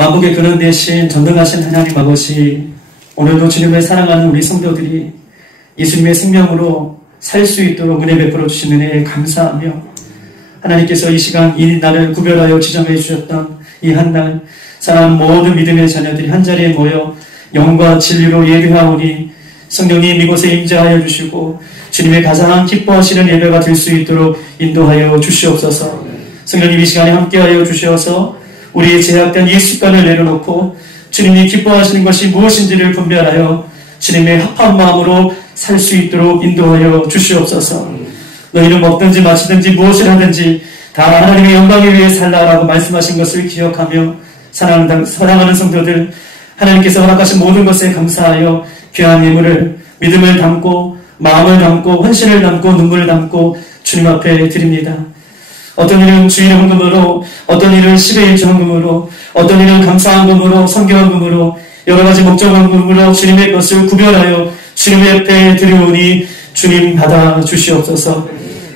만국의 근원 대신 전능하신 하나님 아버지, 오늘도 주님을 사랑하는 우리 성도들이 예수님의 생명으로 살 수 있도록 은혜 베풀어 주신 은혜에 감사하며, 하나님께서 이 시간 이 날을 구별하여 지정해 주셨던 이 한 날, 사랑하는 모든 믿음의 자녀들이 한자리에 모여 영과 진리로 예배하오니 성령님 이곳에 임재하여 주시고 주님의 가장 기뻐하시는 예배가 될 수 있도록 인도하여 주시옵소서. 성령님 이 시간에 함께하여 주시어서 우리의 제약된 이 습관을 내려놓고 주님이 기뻐하시는 것이 무엇인지를 분별하여 주님의 합한 마음으로 살 수 있도록 인도하여 주시옵소서. 너희는 먹든지 마시든지 무엇을 하든지 다 하나님의 영광을 위해 살라라고 말씀하신 것을 기억하며 사랑하는 성도들, 하나님께서 허락하신 모든 것에 감사하여 귀한 예물을 믿음을 담고 마음을 담고 헌신을 담고 눈물을 담고 주님 앞에 드립니다. 어떤 일은 주일 헌금으로, 어떤 일은 10의 1조 헌금으로, 어떤 일은 감사 헌금으로, 선교 헌금으로, 여러 가지 목적 헌금으로 주님의 것을 구별하여 주님의 옆에 드리오니 주님 받아 주시옵소서.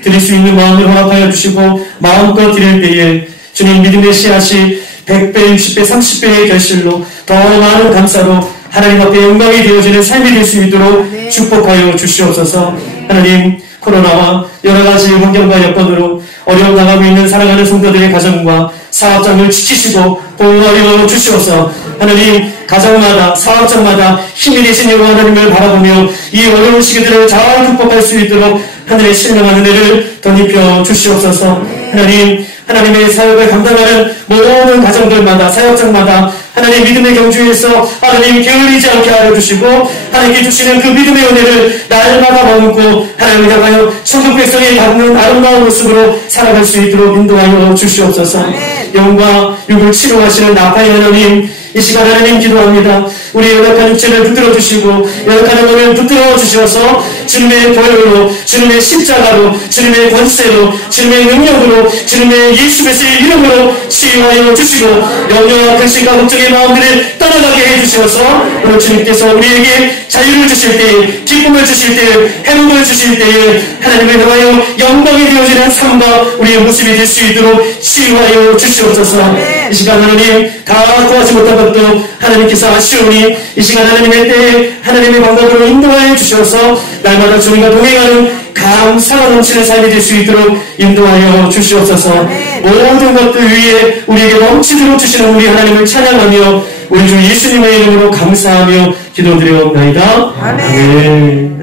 드릴 수 있는 마음을 허락하여 주시고 마음껏 드릴 때에 주님 믿음의 씨앗이 100배, 60배, 30배의 결실로 더 많은 감사로 하나님 앞에 영광이 되어지는 삶이 될 수 있도록 축복하여 주시옵소서. 하나님, 코로나와 여러 가지 환경과 여건으로 어려움 당하고 있는 사랑하는 성도들의 가정과 사업장을 지키시고 보호하여 주시옵소서. 하나님, 가정마다 사업장마다 힘이 되신 여호와 하나님을 바라보며 이 어려운 시기들을 잘 극복할 수 있도록 하늘의 신령한 은혜를 덧입혀 주시옵소서. 하나님, 하나님의 사역을 감당하는 모든 가정들마다 사역장마다 하나님 믿음의 경주에서 하나님 게으르지 않게 하여 주시고 하나님께 주시는 그 믿음의 은혜를 날마다 머금고 하나님을 향하여 천국 백성이 갖는 아름다운 모습으로 살아갈 수 있도록 인도하여 주시옵소서. 영과 육을 치료하시는 나파의 하나님, 이 시간 하나님 기도합니다. 우리의 연약한 육체를 붙들어 주시고 연약한 영혼을 붙들어 주셔서 주님의 보혈로, 주님의 십자가로, 주님의 권세로, 주님의 능력으로, 주님의 예수 그리스도의 이름으로 치유하여 주시고 염려와 근심과 걱정의 마음들을 떠나가게 해주셔서 오늘 주님께서 우리에게 자유를 주실 때에, 기쁨을 주실 때에, 행복을 주실 때에 하나님을 향하여 영광이 되어지는 삶과 우리의 모습이 될 수 있도록 치유하여 주시옵소서. 이 시간 하나님 다 구하지 못한 것도 하나님께서 아시오니 이 시간 하나님의 때에 하나님의 방법으로 인도하여 주셔서 날마다 주님과 동행하는 감사가 넘치는 삶이 될 수 있도록 인도하여 주시옵소서. 모든 것들 위에 우리에게 넘치도록 주시는 우리 하나님을 찬양하며 우리 주 예수님의 이름으로 감사하며 기도드려옵나이다. 아멘.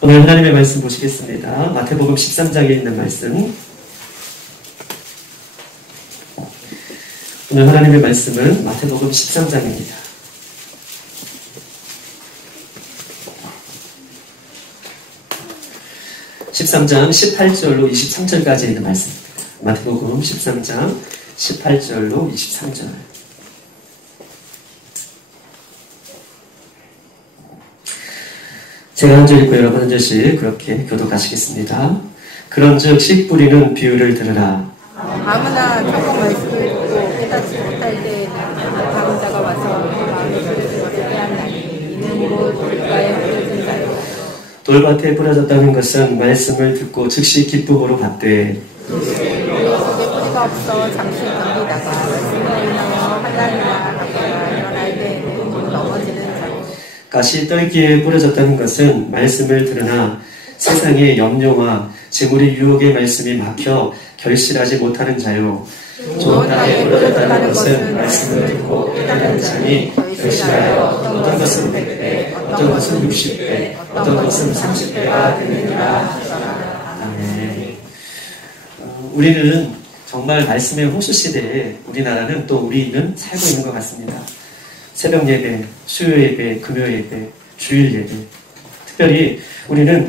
오늘 하나님의 말씀 보시겠습니다. 마태복음 13장에 있는 말씀. 오늘 하나님의 말씀은 마태복음 13장입니다. (13장) 18절로 23절까지 있는 말씀입니다. 마태복음 13장 18절로 23절. 제가 한 절 읽고 여러분 한 절씩 그렇게 교독하시겠습니다. 그런즉 씨 뿌리는 비유를 들으라. 아무나 천국 말씀을 듣고 깨닫지 못할 때에는 다른 자가 와서 그 마음에 뿌려진 것을 빼앗나니 이는 곧 돌가에 뿌려진 자요. 돌밭에 뿌려졌다는 것은 말씀을 듣고 즉시 기쁨으로 받되 뿌리가 없어 잠시 견디다가 말씀을 인하여 환난이나 학대가 일어날 때에는 넘어지는 자요. 가시 떨기에 뿌려졌다는 것은 말씀을 들으나 세상의 염려와 재물의 유혹의 말씀이 막혀 결실하지 못하는 자요. 좋은 땅에 뿌려졌다는 것은 말씀을 듣고 깨닫는 자니 결실하여 어떤 것은 100배, 어떤 것은 60배, 어떤 것은 30배가 되느니라. 아멘. 우리는 정말 말씀의 호수 시대에 우리나라는 또 우리는 살고 있는 것 같습니다. 새벽 예배, 수요 예배, 금요 예배, 주일 예배. 특별히 우리는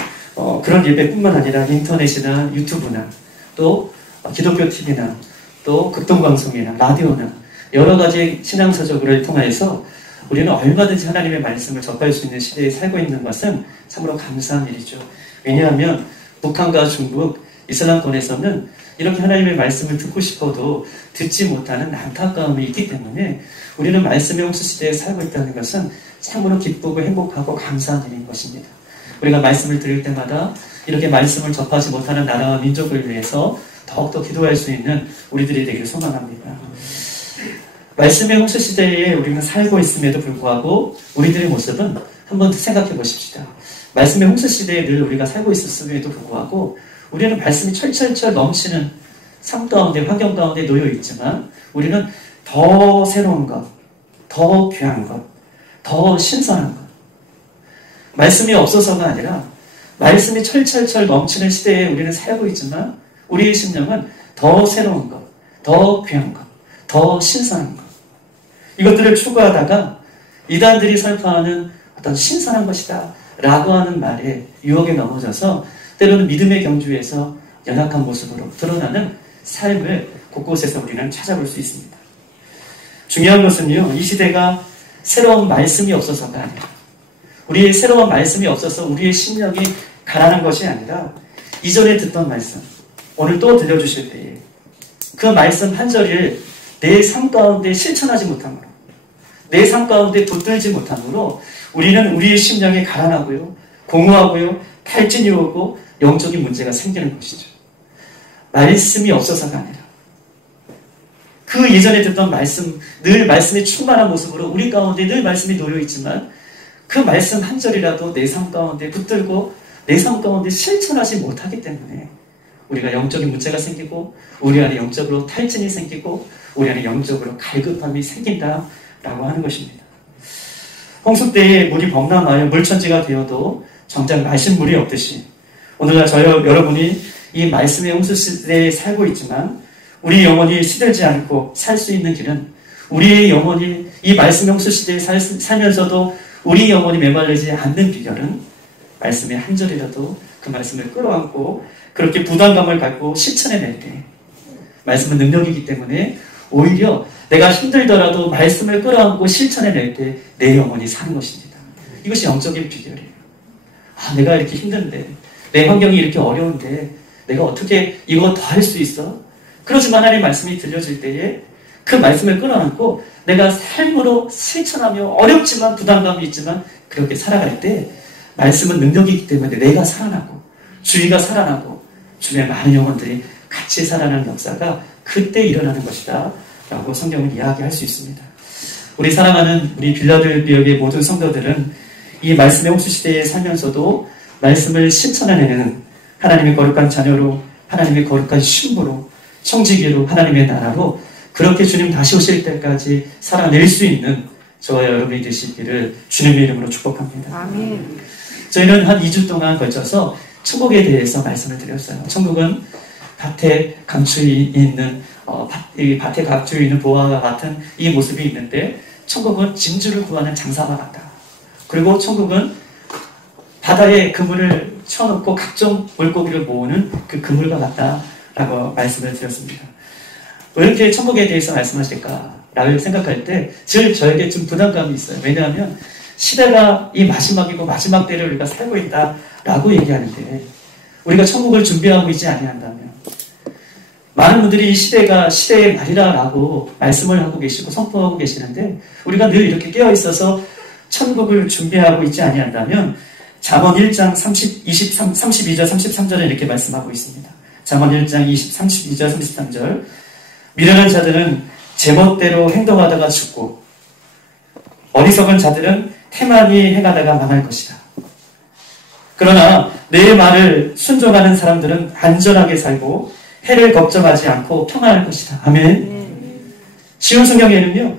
그런 예배뿐만 아니라 인터넷이나 유튜브나 또 기독교 TV나 또 극동방송이나 라디오나 여러 가지 신앙서적을 통해서 우리는 얼마든지 하나님의 말씀을 접할 수 있는 시대에 살고 있는 것은 참으로 감사한 일이죠. 왜냐하면 북한과 중국, 이슬람권에서는 이렇게 하나님의 말씀을 듣고 싶어도 듣지 못하는 안타까움이 있기 때문에 우리는 말씀의 홍수 시대에 살고 있다는 것은 참으로 기쁘고 행복하고 감사한 일인 것입니다. 우리가 말씀을 들을 때마다 이렇게 말씀을 접하지 못하는 나라와 민족을 위해서 더욱더 기도할 수 있는 우리들이 되길 소망합니다. 말씀의 홍수 시대에 우리는 살고 있음에도 불구하고 우리들의 모습은 한번 생각해 보십시다. 말씀의 홍수 시대에 늘 우리가 살고 있었음에도 불구하고 우리는 말씀이 철철철 넘치는 삶 가운데, 환경 가운데 놓여 있지만 우리는 더 새로운 것, 더 귀한 것, 더 신선한 것. 말씀이 없어서가 아니라 말씀이 철철철 넘치는 시대에 우리는 살고 있지만 우리의 심령은 더 새로운 것, 더 귀한 것, 더 신선한 것. 이것들을 추구하다가 이단들이 설파하는 어떤 신선한 것이다 라고 하는 말에 유혹에 넘어져서 때로는 믿음의 경주에서 연약한 모습으로 드러나는 삶을 곳곳에서 우리는 찾아볼 수 있습니다. 중요한 것은요, 이 시대가 새로운 말씀이 없어서가 아니라 우리의 새로운 말씀이 없어서 우리의 심령이 가난한 것이 아니라 이전에 듣던 말씀, 오늘 또 들려주실 때에 그 말씀 한 절을 내 삶 가운데 실천하지 못함으로, 내 삶 가운데 붙들지 못함으로 우리는 우리의 심령이 가난하고요, 공허하고요, 탈진이 오고 영적인 문제가 생기는 것이죠. 말씀이 없어서가 아니라 그 예전에 듣던 말씀, 늘 말씀이 충만한 모습으로 우리 가운데 늘 말씀이 놓여 있지만 그 말씀 한 절이라도 내 삶 가운데 붙들고 내 삶 가운데 실천하지 못하기 때문에 우리가 영적인 문제가 생기고 우리 안에 영적으로 탈진이 생기고 우리 안에 영적으로 갈급함이 생긴다라고 하는 것입니다. 홍수 때에 물이 범람하여 물천지가 되어도 정작 마신 물이 없듯이 오늘날 여러분이 이 말씀의 홍수 시대에 살고 있지만 우리 영혼이 시들지 않고 살 수 있는 길은 우리의 영혼이 이 말씀의 홍수 시대에 살면서도 우리 영혼이 메말리지 않는 비결은 말씀의 한 절이라도 그 말씀을 끌어안고 그렇게 부담감을 갖고 실천해낼 때 말씀은 능력이기 때문에 오히려 내가 힘들더라도 말씀을 끌어안고 실천해낼 때 내 영혼이 사는 것입니다. 이것이 영적인 비결이에요. 내가 이렇게 힘든데 내 환경이 이렇게 어려운데 내가 어떻게 이거 더 할 수 있어? 그러지만 하나님의 말씀이 들려질 때에 그 말씀을 끌어안고 내가 삶으로 실천하며 어렵지만 부담감이 있지만 그렇게 살아갈 때 말씀은 능력이기 때문에 내가 살아나고 주위가 살아나고 주변의 많은 영혼들이 같이 살아나는 역사가 그때 일어나는 것이다 라고 성경은 이야기할 수 있습니다. 우리 사랑하는 우리 빌라델비아의 모든 성도들은 이 말씀의 홍수 시대에 살면서도 말씀을 실천해내는 하나님의 거룩한 자녀로 하나님의 거룩한 신부로 청지기로 하나님의 나라로 그렇게 주님 다시 오실 때까지 살아낼 수 있는 저와 여러분이 되시기를 주님의 이름으로 축복합니다. 아멘. 저희는 한 2주 동안 걸쳐서 천국에 대해서 말씀을 드렸어요. 천국은 밭에 감추어 있는 밭에 감추어 있는 보화와 같은 이 모습이 있는데 천국은 진주를 구하는 장사와 같다. 그리고 천국은 바다에 그물을 쳐놓고 각종 물고기를 모으는 그 그물과 같다라고 말씀을 드렸습니다. 왜 이렇게 천국에 대해서 말씀하실까라고 생각할 때 늘 저에게 좀 부담감이 있어요. 왜냐하면 시대가 이 마지막이고 마지막 때를 우리가 살고 있다라고 얘기하는데 우리가 천국을 준비하고 있지 아니한다면 많은 분들이 이 시대가 시대의 말이라고 말씀을 하고 계시고 선포하고 계시는데 우리가 늘 이렇게 깨어있어서 천국을 준비하고 있지 아니한다면 잠언 1장 32절 33절에 이렇게 말씀하고 있습니다. 잠언 1장 32절 33절 미련한 자들은 제멋대로 행동하다가 죽고 어리석은 자들은 태만히 행하다가 망할 것이다. 그러나 내 말을 순종하는 사람들은 안전하게 살고 해를 걱정하지 않고 평안할 것이다. 아멘. 시온 성경에는요.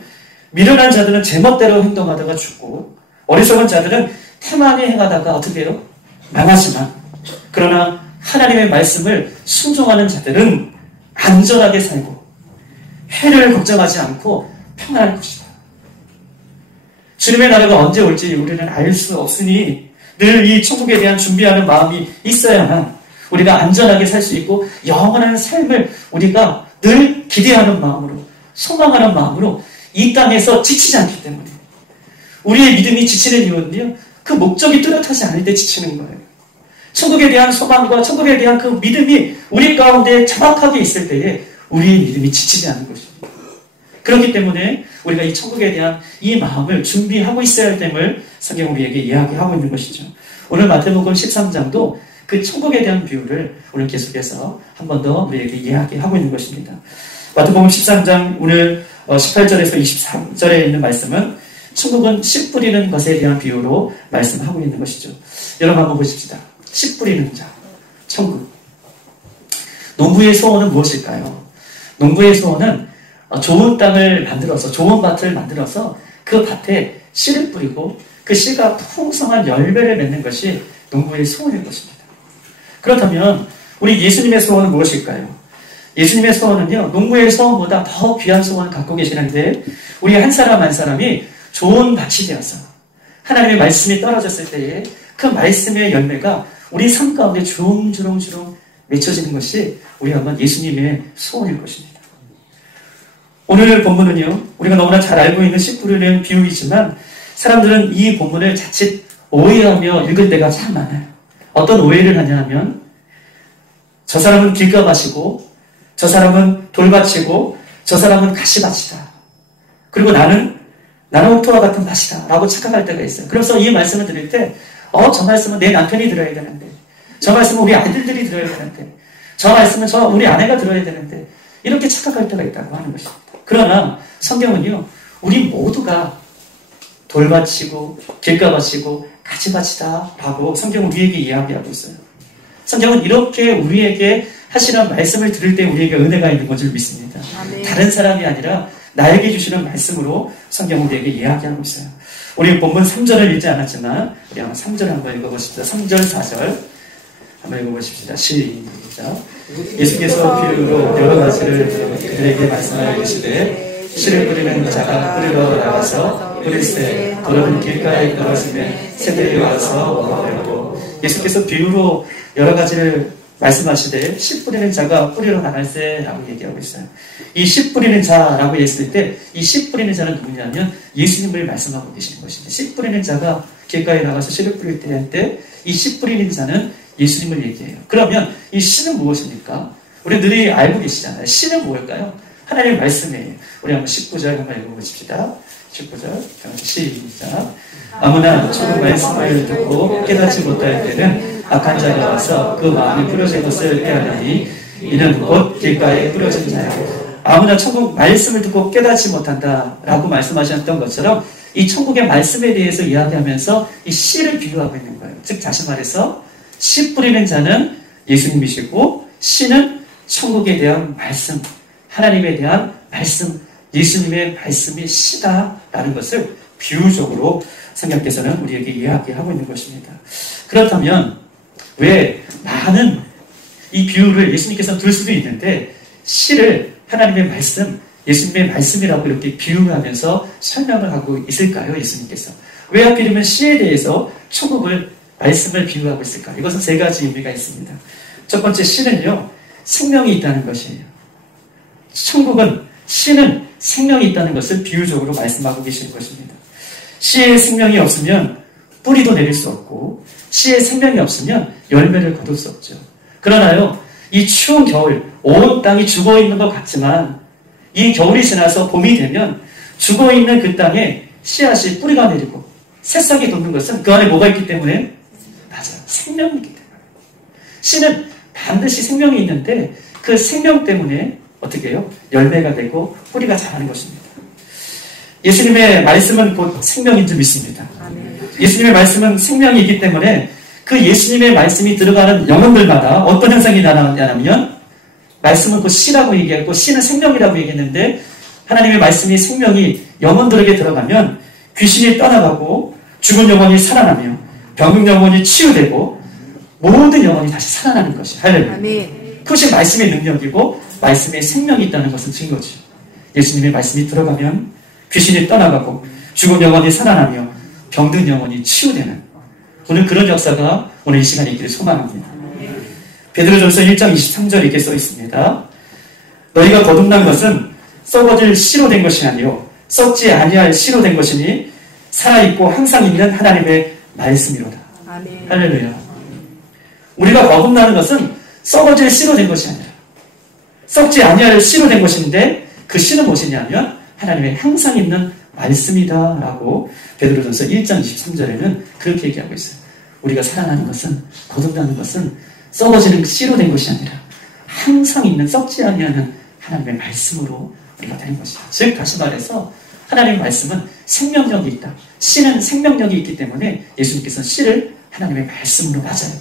미련한 자들은 제멋대로 행동하다가 죽고 어리석은 자들은 태만히 행하다가 어떻게 해요? 망하지만 그러나 하나님의 말씀을 순종하는 자들은 안전하게 살고 해를 걱정하지 않고 평안할 것이다. 주님의 나라가 언제 올지 우리는 알 수 없으니 늘 이 천국에 대한 준비하는 마음이 있어야만 우리가 안전하게 살 수 있고 영원한 삶을 우리가 늘 기대하는 마음으로 소망하는 마음으로 이 땅에서 지치지 않기 때문에 우리의 믿음이 지치는 이유는요. 그 목적이 뚜렷하지 않을 때 지치는 거예요. 천국에 대한 소망과 천국에 대한 그 믿음이 우리 가운데 정확하게 있을 때에 우리의 믿음이 지치지 않는 것입니다. 그렇기 때문에 우리가 이 천국에 대한 이 마음을 준비하고 있어야 할 됨을 성경 우리에게 이야기하고 있는 것이죠. 오늘 마태복음 13장도 그 천국에 대한 비유를 오늘 계속해서 한 번 더 우리에게 이야기하고 있는 것입니다. 마태복음 13장 오늘 18절에서 23절에 있는 말씀은 천국은 씨 뿌리는 것에 대한 비유로 말씀하고 있는 것이죠. 여러분 한번 보십시다. 씨 뿌리는 자, 천국. 농부의 소원은 무엇일까요? 농부의 소원은 좋은 땅을 만들어서, 좋은 밭을 만들어서 그 밭에 씨를 뿌리고 그 씨가 풍성한 열매를 맺는 것이 농부의 소원인 것입니다. 그렇다면 우리 예수님의 소원은 무엇일까요? 예수님의 소원은요, 농부의 소원보다 더 귀한 소원을 갖고 계시는데, 우리 한 사람 한 사람이 좋은 밭이 되어서 하나님의 말씀이 떨어졌을 때에 그 말씀의 열매가 우리 삶 가운데 주렁주렁 맺혀지는 것이 우리 한번 예수님의 소원일 것입니다. 오늘 본문은요, 우리가 너무나 잘 알고 있는 씨 뿌리는 비유이지만 사람들은 이 본문을 자칫 오해하며 읽을 때가 참 많아요. 어떤 오해를 하냐 하면, 저 사람은 길가밭이고 저 사람은 돌밭이고 저 사람은 가시밭이다. 그리고 나는 옥토와 같은 밭이다 라고 착각할 때가 있어요. 그래서 이 말씀을 들을 때 저 말씀은 내 남편이 들어야 되는데, 저 말씀은 우리 아들들이 들어야 되는데, 저 말씀은 우리 아내가 들어야 되는데, 이렇게 착각할 때가 있다고 하는 것입니다. 그러나 성경은요, 우리 모두가 돌밭이고 길가밭이고 가지밭이다 라고 성경은 우리에게 이야기하고 있어요. 성경은 이렇게 우리에게 하시는 말씀을 들을 때 우리에게 은혜가 있는 것을 믿습니다. 아멘. 다른 사람이 아니라 나에게 주시는 말씀으로 성경은 우리에게 이야기하고 있어요. 우리 본문 3절을 읽지 않았지만 우리 한번 3절 한번 읽어보십시다. 3절 4절 한번 읽어보십시다. 시작. 예수께서 비유로 여러 가지를 그들에게 말씀하여 계시되, 씨를 뿌리는 자가 뿌리러 나가서 뿌릴새 더러운 길가에 떨어지면 새들이 와서 먹어버리고, 예수께서 비유로 여러 가지를 말씀하시되 씨 뿌리는 자가 뿌리러 나갈새라고 얘기하고 있어요. 이 씨 뿌리는 자라고 했을 때 이 씨 뿌리는 자는 누구냐면 예수님을 말씀하고 계시는 것입니다. 씨 뿌리는 자가 길가에 나가서 씨를 뿌릴 때 이 씨 뿌리는 자는 예수님을 얘기해요. 그러면 이 씨는 무엇입니까? 우리 늘 알고 계시잖아요. 씨는 무엇일까요? 하나님의 말씀이에요. 우리 한번 19절 한번 읽어보십시다. 19절 시작. 아무나 천국 말씀을 듣고 깨닫지 못할 때는 악한 자가 와서 그 마음에 뿌려진 것을 빼앗으니 이는 곧 길가에 뿌려진 자요. 아무나 천국 말씀을 듣고 깨닫지 못한다 라고 말씀하셨던 것처럼 이 천국의 말씀에 대해서 이야기하면서 이 씨를 비유하고 있는 거예요. 즉 다시 말해서 씨 뿌리는 자는 예수님이시고 씨는 천국에 대한 말씀, 하나님에 대한 말씀, 예수님의 말씀이 씨다라는 것을 비유적으로 성경께서는 우리에게 이야기하고 있는 것입니다. 그렇다면 왜 많은 이 비유를 예수님께서 들 수도 있는데 씨를 하나님의 말씀, 예수님의 말씀이라고 이렇게 비유하면서 설명을 하고 있을까요? 예수님께서. 왜 하필이면 씨에 대해서 천국을 말씀을 비유하고 있을까요? 이것은 세 가지 의미가 있습니다. 첫 번째, 씨는요, 생명이 있다는 것이에요. 천국은, 씨는 생명이 있다는 것을 비유적으로 말씀하고 계시는 것입니다. 씨에 생명이 없으면 뿌리도 내릴 수 없고, 씨에 생명이 없으면 열매를 거둘 수 없죠. 그러나요, 이 추운 겨울, 온 땅이 죽어 있는 것 같지만 이 겨울이 지나서 봄이 되면 죽어 있는 그 땅에 씨앗이 뿌리가 내리고 새싹이 돋는 것은 그 안에 뭐가 있기 때문에? 맞아요. 생명이 있기 때문에. 씨는 반드시 생명이 있는데 그 생명 때문에 어떻게 해요? 열매가 되고 뿌리가 자라는 것입니다. 예수님의 말씀은 곧 생명인 줄 믿습니다. 예수님의 말씀은 생명이기 때문에 그 예수님의 말씀이 들어가는 영혼들마다 어떤 현상이 나타나냐면, 말씀은 곧 씨라고 얘기했고 씨는 생명이라고 얘기했는데, 하나님의 말씀이 생명이 영혼들에게 들어가면 귀신이 떠나가고 죽은 영혼이 살아나며 병든 영혼이 치유되고 모든 영혼이 다시 살아나는 것이 할렐루야. 그것이 말씀의 능력이고 말씀에 생명이 있다는 것은 증거죠. 예수님의 말씀이 들어가면 귀신이 떠나가고 죽은 영혼이 살아나며 병든 영혼이 치유되는, 오늘 그런 역사가 오늘 이 시간에 있기를 소망합니다. 베드로전서 1장 23절 이렇게 써 있습니다. 너희가 거듭난 것은 썩어질 씨로 된 것이 아니요 썩지 아니할 씨로 된 것이니 살아있고 항상 있는 하나님의 말씀이로다. 아멘. 할렐루야. 우리가 거듭나는 것은 썩어질 씨로 된 것이 아니라 썩지 아니할 씨로 된 것인데, 그 씨는 무엇이냐면 하나님의 항상 있는 말씀이다 라고 베드로전서 1장 23절에는 그렇게 얘기하고 있어요. 우리가 살아나는 것은, 거듭나는 것은 썩어지는 씨로 된 것이 아니라 항상 있는, 썩지 아니하는 하나님의 말씀으로 우리가 되는 것이다. 즉 다시 말해서 하나님의 말씀은 생명력이 있다. 씨는 생명력이 있기 때문에 예수님께서 씨를 하나님의 말씀으로 맞아요.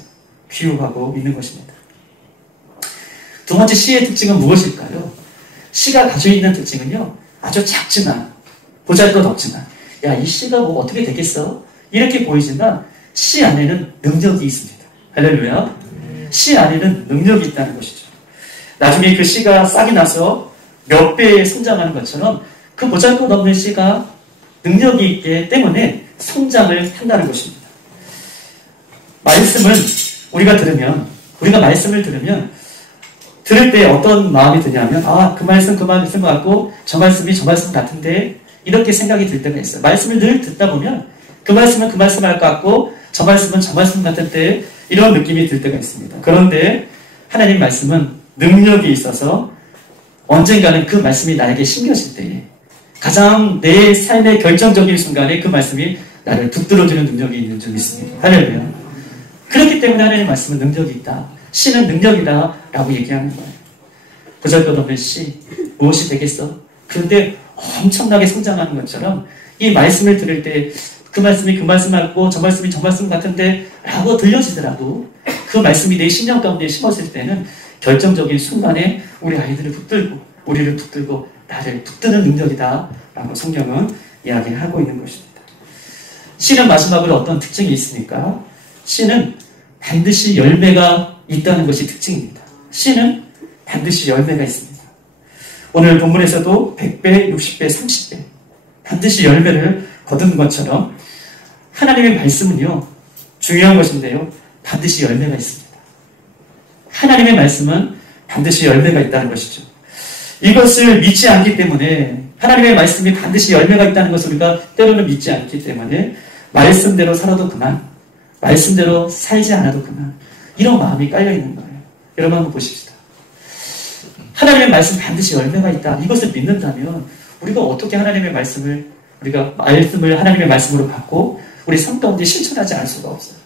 비유하고 있는 것입니다. 두 번째 씨의 특징은 무엇일까요? 씨가 가지고 있는 특징은요, 아주 작지만 보잘것없지만 야, 이 씨가 뭐 어떻게 되겠어? 이렇게 보이지만 씨 안에는 능력이 있습니다. 할렐루야. 씨 안에는 능력이 있다는 것이죠. 나중에 그 씨가 싹이 나서 몇 배 성장하는 것처럼 그 보잘것없는 씨가 능력이 있기 때문에 성장을 한다는 것입니다. 말씀은 우리가 말씀을 들으면 들을 때 어떤 마음이 드냐면 그 말씀 같고 저 말씀이 저 말씀 같은데 이렇게 생각이 들 때가 있어요. 말씀을 늘 듣다 보면 그 말씀은 그 말씀 할 것 같고 저 말씀은 저 말씀 같은데 이런 느낌이 들 때가 있습니다. 그런데 하나님 말씀은 능력이 있어서 언젠가는 그 말씀이 나에게 심겨질 때에 가장 내 삶의 결정적인 순간에 그 말씀이 나를 붙들어주는 능력이 있는 줄 믿습니다. 할렐루야. 그렇기 때문에 하나님의 말씀은 능력이 있다. 씨는 능력이다 라고 얘기하는 거예요. 보잘것없는 씨 무엇이 되겠어? 그런데 엄청나게 성장하는 것처럼 이 말씀을 들을 때 그 말씀이 그 말씀 같고 저 말씀이 저 말씀 같은데 라고 들려지더라도 그 말씀이 내 심령 가운데 심었을 때는 결정적인 순간에 우리 아이들을 붙들고 우리를 붙들고 나를 붙드는 능력이다 라고 성경은 이야기하고 있는 것입니다. 씨는 마지막으로 어떤 특징이 있습니까? 씨는 반드시 열매가 있다는 것이 특징입니다. 씨는 반드시 열매가 있습니다. 오늘 본문에서도 100배, 60배, 30배 반드시 열매를 거둔 것처럼 하나님의 말씀은요, 중요한 것인데요, 반드시 열매가 있습니다. 하나님의 말씀은 반드시 열매가 있다는 것이죠. 이것을 믿지 않기 때문에 하나님의 말씀이 반드시 열매가 있다는 것을 우리가 때로는 믿지 않기 때문에 말씀대로 살아도 그만, 말씀대로 살지 않아도 그만, 이런 마음이 깔려있는 거예요. 여러분 한번 보십시다. 하나님의 말씀 반드시 열매가 있다. 이것을 믿는다면 우리가 어떻게 하나님의 말씀을 하나님의 말씀으로 받고 우리 삶 가운데 실천하지 않을 수가 없어요.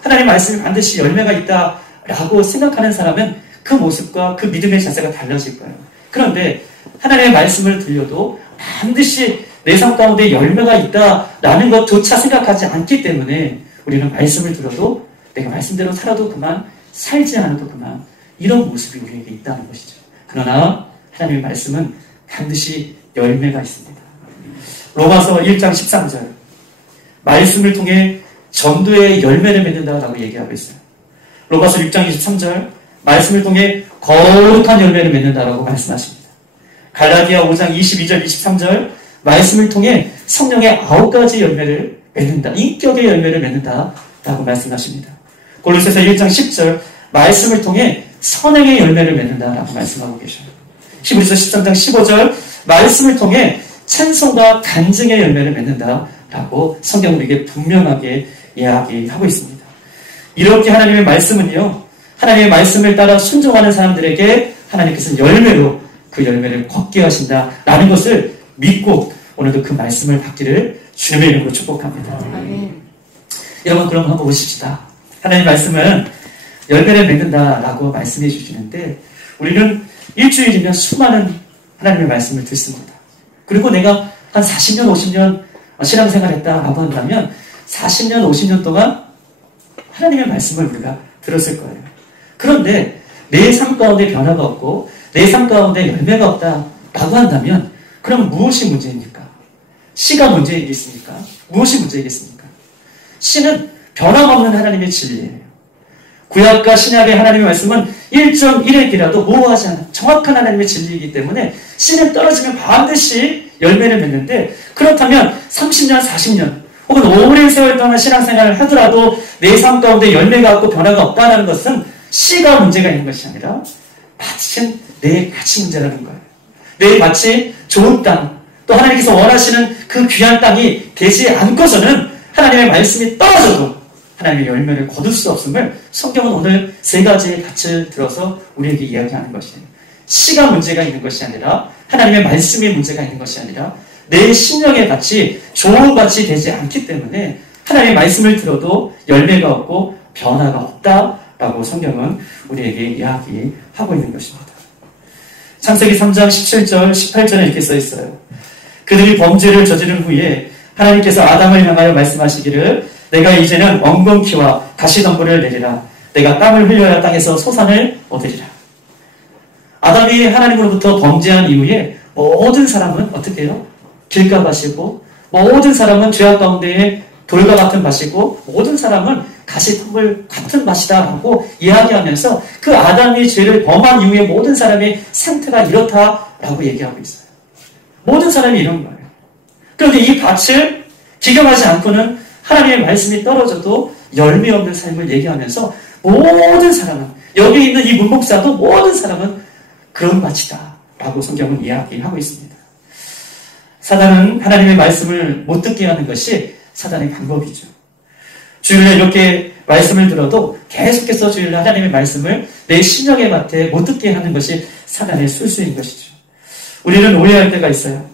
하나님의 말씀이 반드시 열매가 있다라고 생각하는 사람은 그 모습과 그 믿음의 자세가 달라질 거예요. 그런데 하나님의 말씀을 들려도 반드시 내 삶 가운데 열매가 있다라는 것조차 생각하지 않기 때문에 우리는 말씀을 들어도 내가 말씀대로 살아도 그만, 살지 않아도 그만, 이런 모습이 우리에게 있다는 것이죠. 그러나 하나님의 말씀은 반드시 열매가 있습니다. 로마서 1장 13절 말씀을 통해 전도의 열매를 맺는다라고 얘기하고 있어요. 로마서 6장 23절 말씀을 통해 거룩한 열매를 맺는다라고 말씀하십니다. 갈라디아 5장 22절 23절 말씀을 통해 성령의 9가지 열매를 맺는다. 인격의 열매를 맺는다라고 말씀하십니다. 골로새서 1장 10절 말씀을 통해 선행의 열매를 맺는다라고 말씀하고 계셔요. 히브리서 13장 15절 말씀을 통해 찬송과 간증의 열매를 맺는다라고 성경은 우리에게 분명하게 이야기하고 있습니다. 이렇게 하나님의 말씀은요, 하나님의 말씀을 따라 순종하는 사람들에게 하나님께서는 열매로 그 열매를 걷게 하신다라는 것을 믿고 오늘도 그 말씀을 받기를 주님의 이름으로 축복합니다. 아멘. 여러분 그럼 한번 보십시다. 하나님의 말씀은 열매를 맺는다라고 말씀해 주시는데 우리는 일주일이면 수많은 하나님의 말씀을 듣습니다. 그리고 내가 한 40년, 50년 신앙생활했다라고 한다면 40년, 50년 동안 하나님의 말씀을 우리가 들었을 거예요. 그런데 내 삶 가운데 변화가 없고 내 삶 가운데 열매가 없다라고 한다면 그럼 무엇이 문제입니까? 씨가 문제이겠습니까? 무엇이 문제이겠습니까? 씨는 변함없는 하나님의 진리예요. 구약과 신약의 하나님의 말씀은 1.1핵이라도 모호하지 않은 정확한 하나님의 진리이기 때문에 씨는 떨어지면 반드시 열매를 맺는데 그렇다면 30년, 40년 혹은 오랜 세월 동안 신앙생활을 하더라도 내 삶 가운데 열매가 없고 변화가 없다는 것은 씨가 문제가 있는 것이 아니라 밭은 내 가치 문제라는 거예요. 내 밭이 좋은 땅, 또 하나님께서 원하시는 그 귀한 땅이 되지 않고서는 하나님의 말씀이 떨어져도 하나님의 열매를 거둘 수 없음을 성경은 오늘 세 가지의 밭을 들어서 우리에게 이야기하는 것이에요. 씨가 문제가 있는 것이 아니라 하나님의 말씀이 문제가 있는 것이 아니라 내 심령의 밭이 좋은 밭이 되지 않기 때문에 하나님의 말씀을 들어도 열매가 없고 변화가 없다라고 성경은 우리에게 이야기하고 있는 것입니다. 창세기 3장 17절, 18절에 이렇게 써 있어요. 그들이 범죄를 저지른 후에 하나님께서 아담을 향하여 말씀하시기를 내가 이제는 엉겅퀴와 가시덤불을 내리라. 내가 땀을 흘려야 땅에서 소산을 얻으리라. 아담이 하나님으로부터 범죄한 이후에 모든 사람은 어떻게 해요? 길가 밭이고 모든 사람은 죄악 가운데에 돌과 같은 밭이고 모든 사람은 가시덤불 같은 밭이다라고 이야기하면서 그 아담이 죄를 범한 이후에 모든 사람의 상태가 이렇다라고 얘기하고 있어요. 모든 사람이 이런 거예요. 그런데 이 밭을 기경하지 않고는 하나님의 말씀이 떨어져도 열매 없는 삶을 얘기하면서 모든 사람은 여기 있는 이 문목사도 모든 사람은 그런 밭이다 라고 성경은 이야기하고 있습니다. 사단은 하나님의 말씀을 못 듣게 하는 것이 사단의 방법이죠. 주일날 이렇게 말씀을 들어도 계속해서 주일날 하나님의 말씀을 내 신령의 밭에 못 듣게 하는 것이 사단의 술수인 것이죠. 우리는 오해할 때가 있어요.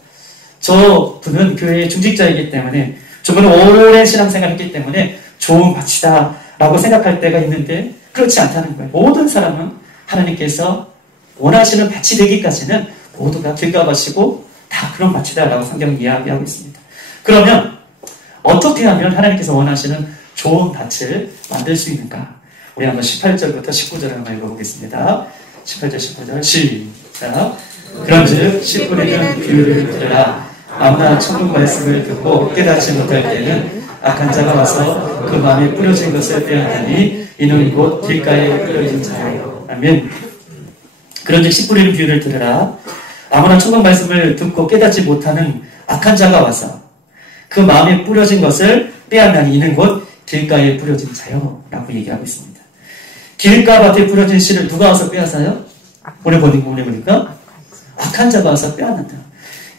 저 분은 교회의 중직자이기 때문에 저분은 오랜 신앙생활을 했기 때문에 좋은 밭이다 라고 생각할 때가 있는데 그렇지 않다는 거예요. 모든 사람은 하나님께서 원하시는 밭이 되기까지는 모두가 길가밭이고 다 그런 밭이다 라고 성경은 이야기하고 있습니다. 그러면 어떻게 하면 하나님께서 원하시는 좋은 밭을 만들 수 있는가? 우리 한번 18절부터 19절을 한번 읽어보겠습니다. 18절 19절 시작. 그런즉 씨 뿌리는 비유를 들으라. 아무나 천국 말씀을 듣고 깨닫지 못할 때는 악한 자가 와서 그 마음에 뿌려진 것을 빼앗으니 이는 곧 길가에 뿌려진 자요. 아멘. 그런즉 씨 뿌리는 비유를 들으라. 아무나 천국 말씀을 듣고 깨닫지 못하는 악한 자가 와서 그 마음에 뿌려진 것을 빼앗으니 이는 곧 길가에 뿌려진 자요 라고 얘기하고 있습니다. 길가밭에 뿌려진 씨를 누가 와서 빼앗아요? 오늘 보니까 악한 자가 와서 빼앗는다.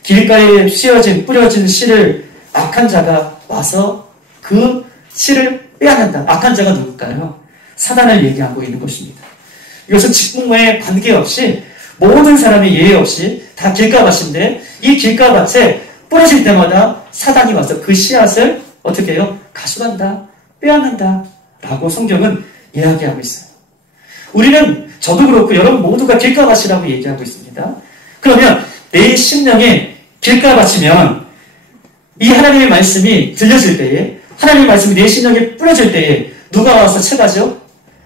길가에 뿌려진 씨를 악한 자가 와서 그 씨를 빼앗는다. 악한 자가 누굴까요? 사단을 얘기하고 있는 것입니다. 이것은 직분과의 관계없이 모든 사람의 예외 없이 다 길가밭인데 이 길가밭에 뿌려질 때마다 사단이 와서 그 씨앗을 어떻게 해요? 가져간다, 빼앗는다 라고 성경은 이야기하고 있어요. 우리는 저도 그렇고 여러분 모두가 길가밭이라고 얘기하고 있습니다. 그러면 내 심령에 길가밭이면 이 하나님의 말씀이 들려질 때에 하나님의 말씀이 내 심령에 뿌려질 때에 누가 와서 채가죠?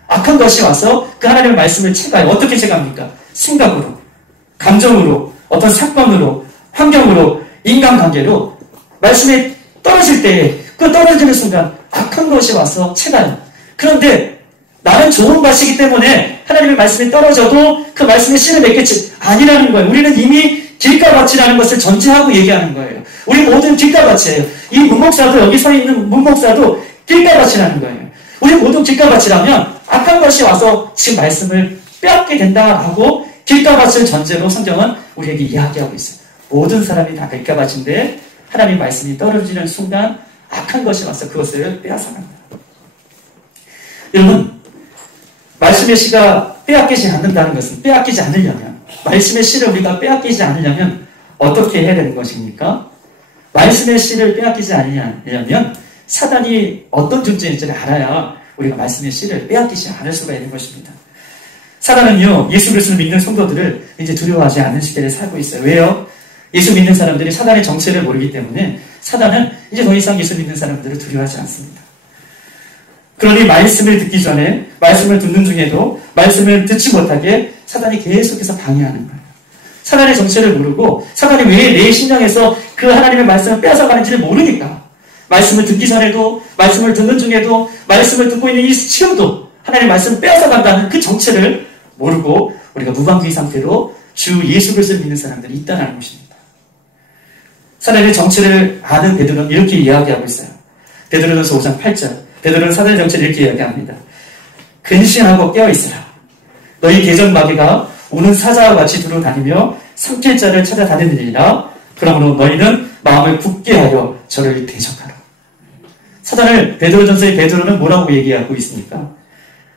악한 것이 와서 그 하나님의 말씀을 채가요. 어떻게 채갑니까? 생각으로, 감정으로, 어떤 사건으로, 환경으로, 인간관계로 말씀이 떨어질 때에 그 떨어지는 순간 악한 것이 와서 채가요. 그런데 나는 좋은 밭이기 때문에 하나님의 말씀이 떨어져도 그 말씀의 씨를 맺겠지 아니라는 거예요. 우리는 이미 길가밭이라는 것을 전제하고 얘기하는 거예요. 우리 모든 길가밭이에요. 이 문목사도 여기 서 있는 문목사도 길가밭이라는 거예요. 우리 모두 길가밭이라면 악한 것이 와서 지금 말씀을 빼앗게 된다라고 길가밭을 전제로 성경은 우리에게 이야기하고 있어요. 모든 사람이 다 길가밭인데 하나님의 말씀이 떨어지는 순간 악한 것이 와서 그것을 빼앗아간다. 여러분, 말씀의 씨가 빼앗기지 않는다는 것은 빼앗기지 않으려면 말씀의 씨를 우리가 빼앗기지 않으려면 어떻게 해야 되는 것입니까? 말씀의 씨를 빼앗기지 않으려면 사단이 어떤 존재인지를 알아야 우리가 말씀의 씨를 빼앗기지 않을 수가 있는 것입니다. 사단은요, 예수 그리스도를 믿는 성도들을 이제 두려워하지 않는 시대를 살고 있어요. 왜요? 예수 믿는 사람들이 사단의 정체를 모르기 때문에 사단은 이제 더 이상 예수 믿는 사람들을 두려워하지 않습니다. 그러니 말씀을 듣기 전에 말씀을 듣는 중에도 말씀을 듣지 못하게 사단이 계속해서 방해하는 거예요. 사단의 정체를 모르고 사단이 왜 내 심령에서 그 하나님의 말씀을 빼앗아가는지를 모르니까 말씀을 듣기 전에도 말씀을 듣는 중에도 말씀을 듣고 있는 이 지금도 하나님의 말씀을 빼앗아간다는 그 정체를 모르고 우리가 무방비 상태로 주 예수 그리스도를 믿는 사람들이 있다는 것입니다. 사단의 정체를 아는 베드로는 이렇게 이야기하고 있어요. 베드로전서 5장 8절. 베드로는 사단의 정체를 이렇게 이야기합니다. 근신하고 깨어있으라. 너희 계전 마귀가 우는 사자와 같이 두루 다니며 삼킬 자를 찾아다니느니라. 그러므로 너희는 마음을 굳게 하여 저를 대적하라. 사단을 베드로전서의 베드로는 뭐라고 얘기하고 있습니까?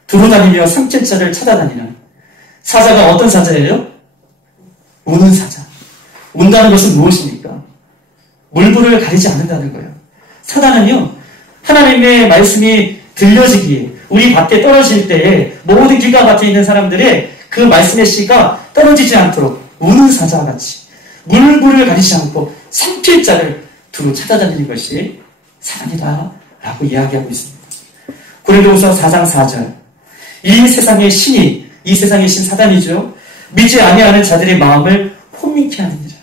두루 다니며 삼킬 자를 찾아다니는 사자가 어떤 사자예요? 우는 사자. 운다는 것은 무엇입니까? 물불을 가리지 않는다는 거예요. 사단은요, 하나님의 말씀이 들려지기에 우리 밭에 떨어질 때에 모든 길가밭에 있는 사람들의 그 말씀의 씨가 떨어지지 않도록 우는 사자와 같이 물불을 가리지 않고 삼킬 자를 두루 찾아다니는 것이 사단이다 라고 이야기하고 있습니다. 고린도후서 4장 4절 이 세상의 신 사단이죠. 믿지 아니하는 자들의 마음을 혼미케 하느니라.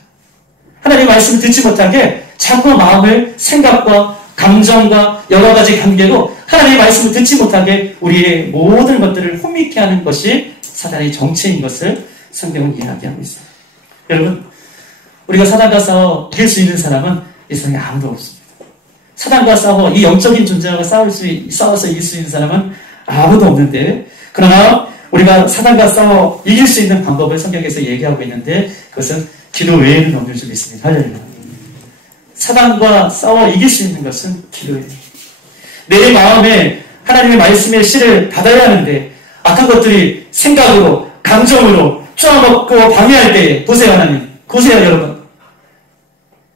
하나님의 말씀을 듣지 못하게 자꾸 마음을 생각과 감정과 여러 가지 관계로 하나님의 말씀을 듣지 못하게 우리의 모든 것들을 혼미케 하는 것이 사단의 정체인 것을 성경은 이야기하고 있어요. 여러분, 우리가 사단과 싸워 이길 수 있는 사람은 이 세상에 아무도 없습니다. 사단과 싸워 이 영적인 존재와 싸워서 이길 수 있는 사람은 아무도 없는데, 그러나 우리가 사단과 싸워 이길 수 있는 방법을 성경에서 얘기하고 있는데 그것은 기도 외에는 없는 줄 믿습니다. 할렐루야. 사단과 싸워 이길 수 있는 것은 기도예요. 내 마음에 하나님의 말씀의 씨를 받아야 하는데 악한 것들이 생각으로 감정으로 쪼아먹고 방해할 때에 보세요. 하나님, 보세요 여러분.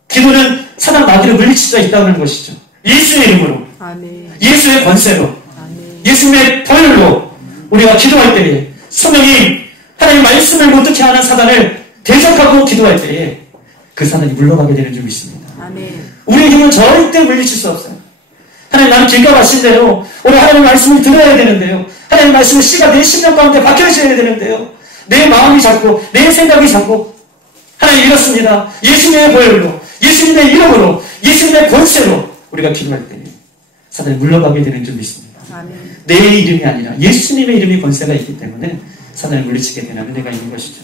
기도는 사단 마귀를 물리칠 수 있다는 것이죠. 예수의 이름으로, 아멘. 예수의 권세로, 아멘. 예수님의 보혈로 우리가 기도할 때에 성령이 하나님의 말씀을 못 듣게 하는 사단을 대적하고 기도할 때에 그 사단이 물러가게 되는 줄 믿습니다. 아멘. 우리의 힘은 절대 물리칠 수 없어요. 하나님, 나는 길가 마신 대로 우리 하나님의 말씀을 들어야 되는데요. 하나님의 말씀의 씨가 내 심령 가운데 박혀있어야 되는데요. 내 마음이 잡고 내 생각이 잡고 하나님 이렇습니다. 예수님의 보혈로, 예수님의 이름으로, 예수님의 권세로 우리가 기도할 때 사단이 물러가게 되는 줄 믿습니다. 아멘. 내 이름이 아니라 예수님의 이름이 권세가 있기 때문에 사단을 물리치게 되는 은혜가 있는 것이죠.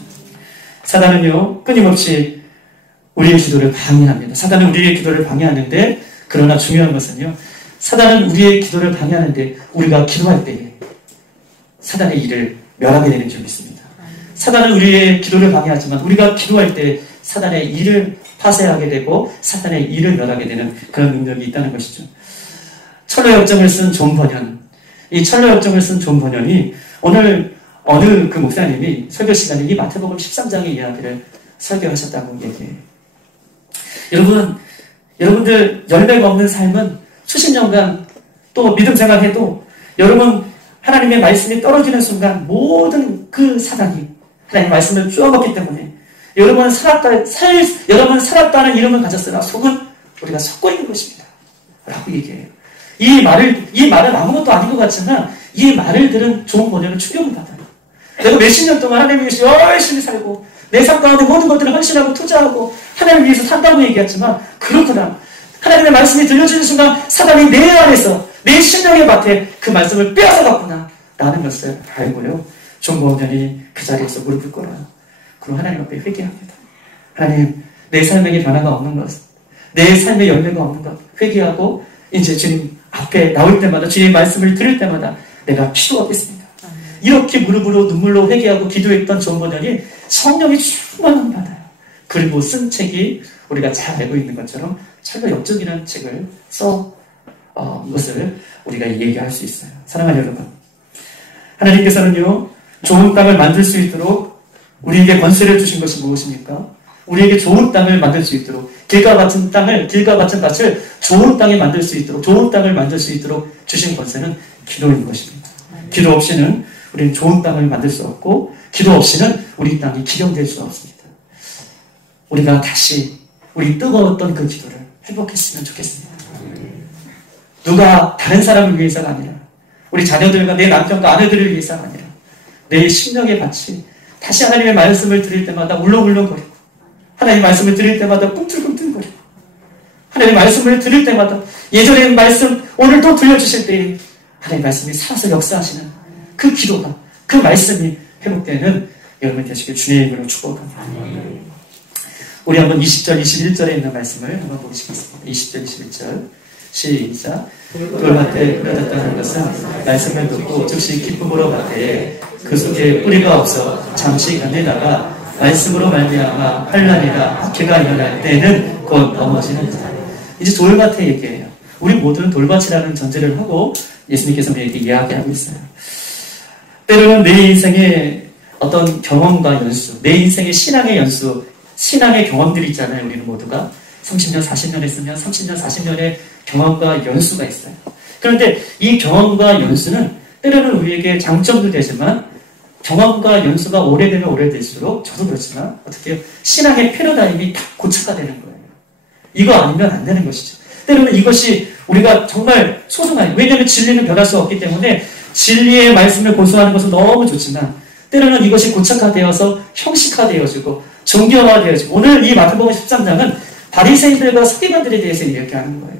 사단은요, 끊임없이 우리의 기도를 방해합니다. 사단은 우리의 기도를 방해하는데, 그러나 중요한 것은요, 사단은 우리의 기도를 방해하는데 우리가 기도할 때에 사단의 일을 멸하게 되는 줄 믿습니다. 사단은 우리의 기도를 방해하지만 우리가 기도할 때 사단의 일을 파쇄하게 되고 사단의 일을 멸하게 되는 그런 능력이 있다는 것이죠. 철로역정을 쓴 존 버년, 이 철로역정을 쓴 존 버년이 오늘 어느 그 목사님이 설교 시간에 이 마태복음 13장의 이야기를 설교하셨다고 얘기해요. 여러분들 열매가 없는 삶은 수십 년간 또 믿음 생활해도 여러분 하나님의 말씀이 떨어지는 순간 모든 그 사단이 하나님의 말씀을 쪼아먹기 때문에 여러분 살았다는 이름을 가졌으나 속은 우리가 섞고 있는 것입니다. 라고 얘기해요. 이 말은 아무것도 아닌 것 같지만 이 말을 들은 좋은 번역은 충격을 받아요. 내가 몇십 년 동안 하나님 위해서 열심히 살고 내 삶 가운데 모든 것들을 헌신하고 투자하고 하나님 위해서 산다고 얘기했지만 그렇구나. 하나님의 말씀이 들려주는 순간 사단이 내 안에서 내 심령의 밭에 그 말씀을 빼앗아갔구나 라는 것을 알고요. 존 버년이 그 자리에서 무릎을 꿇어요. 그럼 하나님 앞에 회개합니다. 하나님, 내 삶에게 변화가 없는 것, 내 삶에 열매가 없는 것 회개하고 이제 주님 앞에 나올 때마다 주의 말씀을 들을 때마다 내가 기도하겠습니다. 이렇게 무릎으로 눈물로 회개하고 기도했던 존 버년이 성령이 충만함 받아요. 그리고 쓴 책이 우리가 잘 알고 있는 것처럼 철로역정이라는 책을 이것을 우리가 얘기할 수 있어요. 사랑하는 여러분, 하나님께서는요, 좋은 땅을 만들 수 있도록 우리에게 권세를 주신 것이 무엇입니까? 우리에게 좋은 땅을 만들 수 있도록 길과 같은 밭을 좋은 땅에 만들 수 있도록 좋은 땅을 만들 수 있도록 주신 권세는 기도인 것입니다. 기도 없이는 우리는 좋은 땅을 만들 수 없고 기도 없이는 우리 땅이 기경될 수 없습니다. 우리가 다시 우리 뜨거웠던 그 기도를 회복했으면 좋겠습니다. 누가 다른 사람을 위해서가 아니라 우리 자녀들과 내 남편과 아내들을 위해서가 아니라 내 심령의 밭이 다시 하나님의 말씀을 들을 때마다 울렁울렁거리고 하나님의 말씀을 들을 때마다 꿈틀꿈틀거리고 하나님의 말씀을 들을 때마다 예전의 말씀 오늘 또 들려주실 때 하나님의 말씀이 살아서 역사하시는 그 기도가 그 말씀이 회복되는 여러분 되시길 주님의 이름으로 축복합니다. 우리 한번 20절 21절에 있는 말씀을 한번 보시겠습니다. 20절 21절 시작. 돌밭에 뿌려졌다는 것은 말씀을 듣고 즉시 기쁨으로 받되 그 속에 뿌리가 없어 잠시 견디다가 말씀으로 말미암아 환난이나 박해가 일어날 때는 곧 넘어지는 것. 이제 돌밭의 얘기예요. 우리 모두는 돌밭이라는 전제를 하고 예수님께서 우리에게 이야기하고 있어요. 때로는 내 인생의 어떤 경험과 연수, 내 인생의 신앙의 연수, 신앙의 경험들이 있잖아요. 우리는 모두가 30년, 40년 했으면 30년, 40년의 경험과 연수가 있어요. 그런데 이 경험과 연수는 때로는 우리에게 장점도 되지만 경험과 연수가 오래되면 오래될수록 저도 그렇지만 어떻게 해요? 신앙의 패러다임이 다 고착화 되는 거예요. 이거 아니면 안 되는 것이죠. 때로는 이것이 우리가 정말 소중해요. 왜냐하면 진리는 변할 수 없기 때문에 진리의 말씀을 고수하는 것은 너무 좋지만 때로는 이것이 고착화되어서 형식화되어지고 정교화되어지고 오늘 이 마태복음 13장은 바리새인들과 서기관들에 대해서 이야기하는 거예요.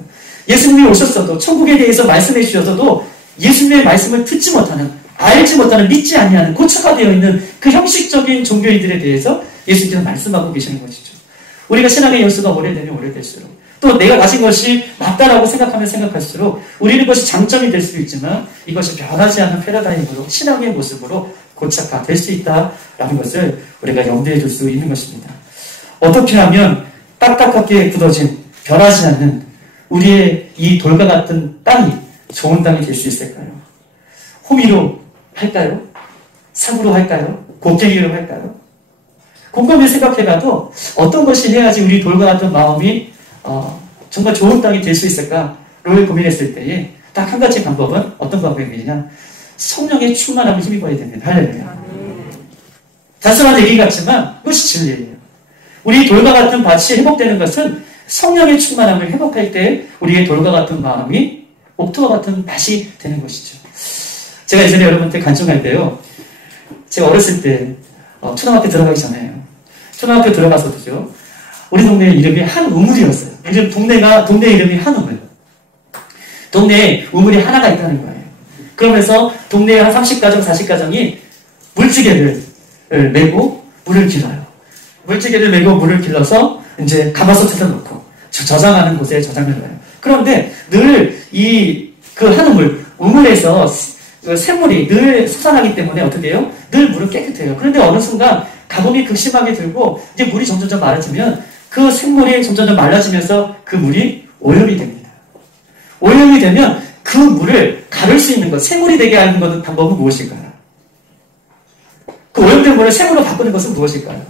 예수님이 오셨어도 천국에 대해서 말씀해 주셔서도 예수님의 말씀을 듣지 못하는 알지 못하는 믿지 아니하는 고착화되어 있는 그 형식적인 종교인들에 대해서 예수님께서 말씀하고 계시는 것이죠. 우리가 신앙의 연수가 오래되면 오래될수록 또 내가 가진 것이 맞다라고 생각하면 생각할수록 우리는 그것이 장점이 될 수도 있지만 이것이 변하지 않는 패러다임으로 신앙의 모습으로 고착화될 수 있다라는 것을 우리가 염두에 둘 수 있는 것입니다. 어떻게 하면 딱딱하게 굳어진 변하지 않는 우리의 이 돌과 같은 땅이 좋은 땅이 될 수 있을까요? 호미로 할까요? 삽으로 할까요? 곡괭이로 할까요? 곰곰이 생각해봐도 어떤 것이 해야지 우리 돌과 같은 마음이 정말 좋은 땅이 될 수 있을까를 고민했을 때에 딱 한 가지 방법은 어떤 방법이냐? 성령의 충만함을 힘입어야 됩니다. 할렐루야. 단순한 얘기 같지만 그것이 진리예요. 우리 돌과 같은 밭이 회복되는 것은 성령의 충만함을 회복할 때 우리의 돌과 같은 마음이 옥토와 같은 밭이 되는 것이죠. 제가 예전에 여러분한테 간증할 때요. 제가 어렸을 때 초등학교 들어가기 전에요. 초등학교 들어가서도죠. 우리 동네 이름이 한우물이었어요. 요즘 동네 이름이 한우물. 동네에 우물이 하나가 있다는 거예요. 그러면서 동네에 한 30가정, 40가정이 물찌개를 메고 물을 길어요. 물찌개를 메고 물을 길러서 이제 가마솥에다 놓고 저장하는 곳에 저장을 해요. 그런데 늘 그 한우물, 우물에서 샘물이 늘 솟아나기 때문에 어떻게 해요? 늘 물은 깨끗해요. 그런데 어느 순간 가뭄이 극심하게 들고 이제 물이 점점 많아지면 그 샘물이 점점 말라지면서 그 물이 오염이 됩니다. 오염이 되면 그 물을 가를 수 있는 것, 샘물이 되게 하는 것은 방법은 무엇일까요? 그 오염된 물을 샘물로 바꾸는 것은 무엇일까요?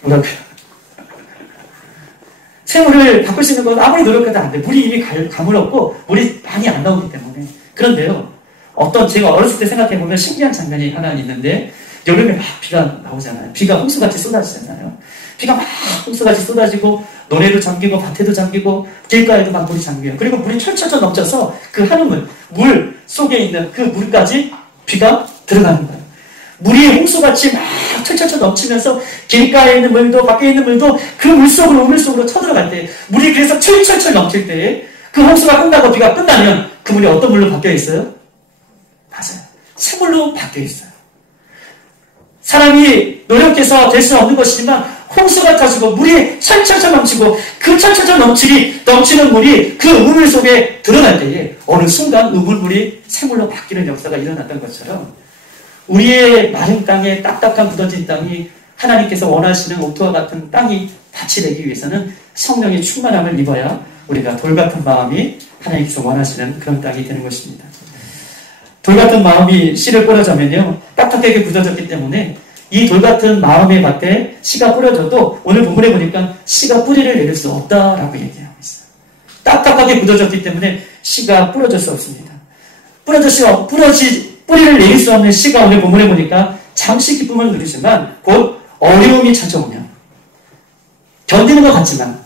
뭐라고요? 샘물을 바꿀 수 있는 건 아무리 노력해도 안 돼. 물이 이미 가물었고 물이 많이 안 나오기 때문에. 그런데요, 제가 어렸을 때 생각해보면 신기한 장면이 하나 있는데 여름에 막 비가 나오잖아요. 비가 홍수같이 쏟아지잖아요. 비가 막 홍수같이 쏟아지고 논에도 잠기고 밭에도 잠기고 길가에도 막 물이 잠겨요. 그리고 물이 철철철 넘쳐서 그 한우물, 물 속에 있는 그 물까지 비가 들어가는 거예요. 물이 홍수같이 막 철철철 넘치면서 길가에 있는 물도 밖에 있는 물도 그 물속으로 우물 속으로 쳐들어갈 때 물이 그래서 철철철 넘칠 때 그 홍수가 끝나고 비가 끝나면 그 물이 어떤 물로 바뀌어 있어요? 맞아요. 새물로 바뀌어 있어요. 사람이 노력해서 될 수 없는 것이지만 홍수가 터지고 물이 철철철 넘치고 그 철철철 넘치는 물이 그 우물 속에 들어갈 때에 어느 순간 우물물이 새물로 바뀌는 역사가 일어났던 것처럼 우리의 마른 땅에 딱딱한 굳어진 땅이 하나님께서 원하시는 옥토와 같은 땅이 밭이 되기 위해서는 성령의 충만함을 입어야 우리가 돌 같은 마음이 하나님께서 원하시는 그런 땅이 되는 것입니다. 돌 같은 마음이 씨를 뿌려자면요, 딱딱하게 굳어졌기 때문에 이 돌 같은 마음의 밭에 씨가 뿌려져도 오늘 본문에 보니까 씨가 뿌리를 내릴 수 없다라고 얘기하고 있어요. 딱딱하게 굳어졌기 때문에 씨가 뿌려질 수 없습니다. 뿌리를 내릴 수 없는 씨가 오늘 본문에 보니까 잠시 기쁨을 누리지만 곧 어려움이 찾아오면 견디는 것 같지만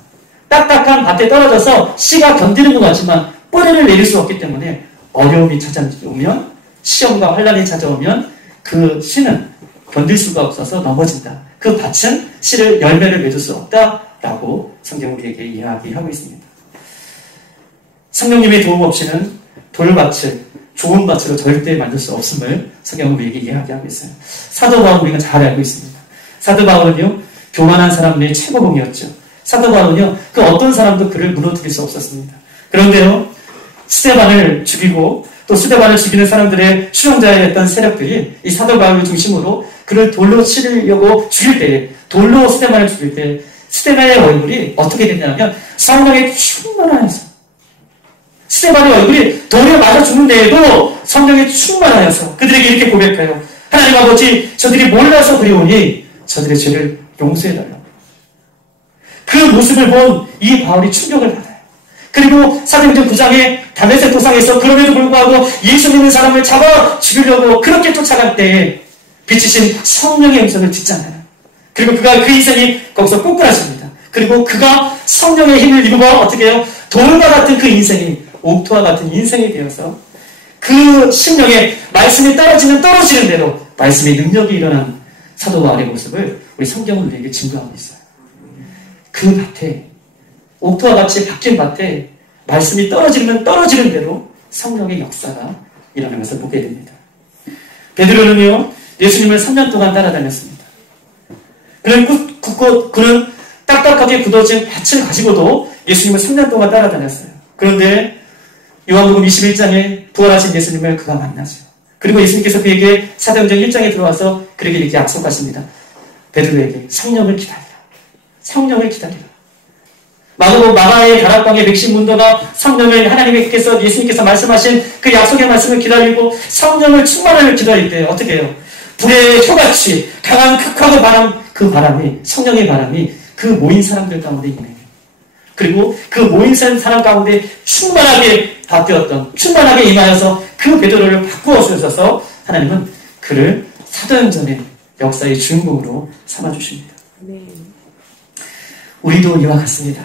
딱딱한 밭에 떨어져서 씨가 견디는 것 같지만 뿌리를 내릴 수 없기 때문에 어려움이 찾아오면 시험과 환란이 찾아오면 그 씨는 견딜 수가 없어서 넘어진다. 그 밭은 씨를 열매를 맺을 수 없다라고 성경 우리에게 이야기하고 있습니다. 성령님의 도움 없이는 돌밭을 좋은 밭으로 절대 만들 수 없음을 성경은 우리에게 이야기하고 있어요. 사도 바울은 우리가 잘 알고 있습니다. 사도 바울은요, 교만한 사람들의 최고봉이었죠. 사도 바울은요, 그 어떤 사람도 그를 무너뜨릴 수 없었습니다. 그런데요, 스데반을 죽이고 또 스데반을 죽이는 사람들의 추종자였던 세력들이 이 사도 바울을 중심으로 그를 돌로 치려고 죽일 때, 돌로 스데반을 죽일 때 스데반의 얼굴이 어떻게 됐냐면 성령의 충만하여서, 스데반의 얼굴이 돌에 맞아 죽는데에도 성령의 충만하여서 그들에게 이렇게 고백해요. 하나님 아버지, 저들이 몰라서 그리오니 저들의 죄를 용서해달라고. 그 모습을 본 이 바울이 충격을 받아요. 그 그리고 사도행전 9장에 다메섹 도상에서 그럼에도 불구하고 예수 믿는 사람을 잡아 죽이려고 그렇게 쫓아갈 때 비치신 성령의 음성을 듣잖아요. 그리고 그가 그 인생이 거기서 꼬꾸라집니다. 그리고 그가 성령의 힘을 입어 어떻게 해요? 돌과 같은 그 인생이 옥토와 같은 인생이 되어서 그 심령에 말씀이 떨어지는 대로 말씀의 능력이 일어난 사도 바울의 모습을 우리 성경은 우리에게 증거하고 있어요. 그 밭에 옥토와 같이 바뀐 밭에 말씀이 떨어지는 대로 성령의 역사가 일어나는 것을 보게 됩니다. 베드로는요, 예수님을 3년 동안 따라다녔습니다. 그는 딱딱하게 굳어진 밭을 가지고도 예수님을 3년 동안 따라다녔어요. 그런데 요한복음 21장에 부활하신 예수님을 그가 만나죠. 그리고 예수님께서 그에게 사도행전 1장에 들어와서 그에게 이렇게 약속하십니다. 베드로에게 성령을 기다리라. 성령을 기다리라. 마가의 다락방의 백신 문도가 성령을 하나님께서 예수님께서 말씀하신 그 약속의 말씀을 기다리고 성령을 충만함을 기다릴 때 어떻게 해요? 불의 효같이 강한 극하고 성령의 바람이 그 모인 사람들 가운데 임해요. 그리고 그 모인 사람 가운데 충만하게 바뀌었던, 충만하게 임하여서 그 베드로를 바꾸어 주셔서 하나님은 그를 사도행전의 역사의 주인공으로 삼아주십니다. 네. 우리도 이와 같습니다.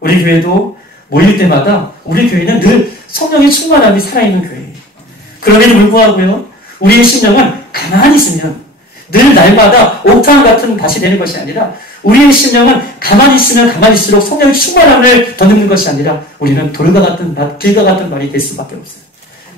우리 교회도 모일 때마다 우리 교회는 늘 성령의 충만함이 살아있는 교회예요. 그럼에도 불구하고요, 우리의 심령은 가만히 있으면 늘 날마다 옥탑 같은 밭이 되는 것이 아니라 우리의 심령은 가만히 있으면 가만히 있을수록 성령의 충만함을 더듬는 것이 아니라 우리는 돌과 같은 밭, 길과 같은 말이 될 수밖에 없어요.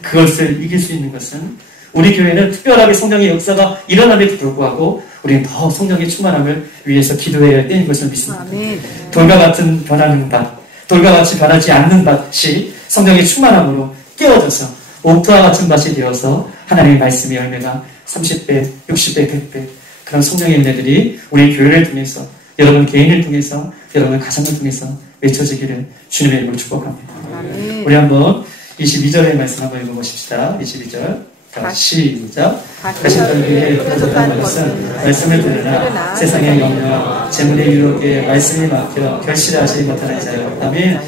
그것을 이길 수 있는 것은 우리 교회는 특별하게 성령의 역사가 일어남에도 불구하고 우리는 더 성령의 충만함을 위해서 기도해야 되는 것을 믿습니다. 아멘. 돌과 같은 변하는 밭, 돌과 같이 변하지 않는 밭이 성령의 충만함으로 깨어져서 옥토와 같은 밭이 되어서 하나님의 말씀의 열매가 30배, 60배, 100배 그런 성령의 은혜들이 우리 교회를 통해서 여러분 개인을 통해서 여러분 가정을 통해서 맺혀지기를 주님의 이름으로 축복합니다. 아멘. 우리 한번 22절의 말씀 한번 읽어보십시다. 22절 시작. 가신 떨기에 부족한 것은 말씀을 들으나 세상의 염려와 재물의 유혹에 말씀이 막혀 결실하지 못하는 자요. 아멘.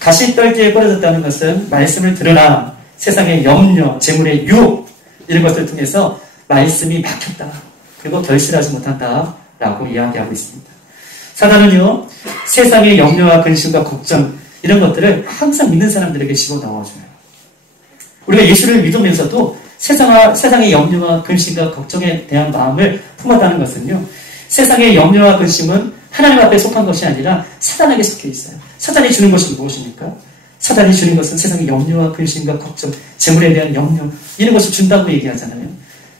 가시 떨기에 벌어졌다는 것은 말씀을 들으나 세상의 염려, 재물의 유혹 이런 것을 통해서 말씀이 막혔다. 그리고 결실하지 못한다. 라고 이야기하고 있습니다. 사단은요, 세상의 염려와 근심과 걱정 이런 것들을 항상 믿는 사람들에게 집어넣어줘요. 우리가 예수를 믿으면서도 세상의 염려와 근심과 걱정에 대한 마음을 품었다는 것은요, 세상의 염려와 근심은 하나님 앞에 속한 것이 아니라 사단에게 속해 있어요. 사단이 주는 것이 무엇입니까? 사단이 주는 것은 세상의 염려와 근심과 걱정, 재물에 대한 염려 이런 것을 준다고 얘기하잖아요.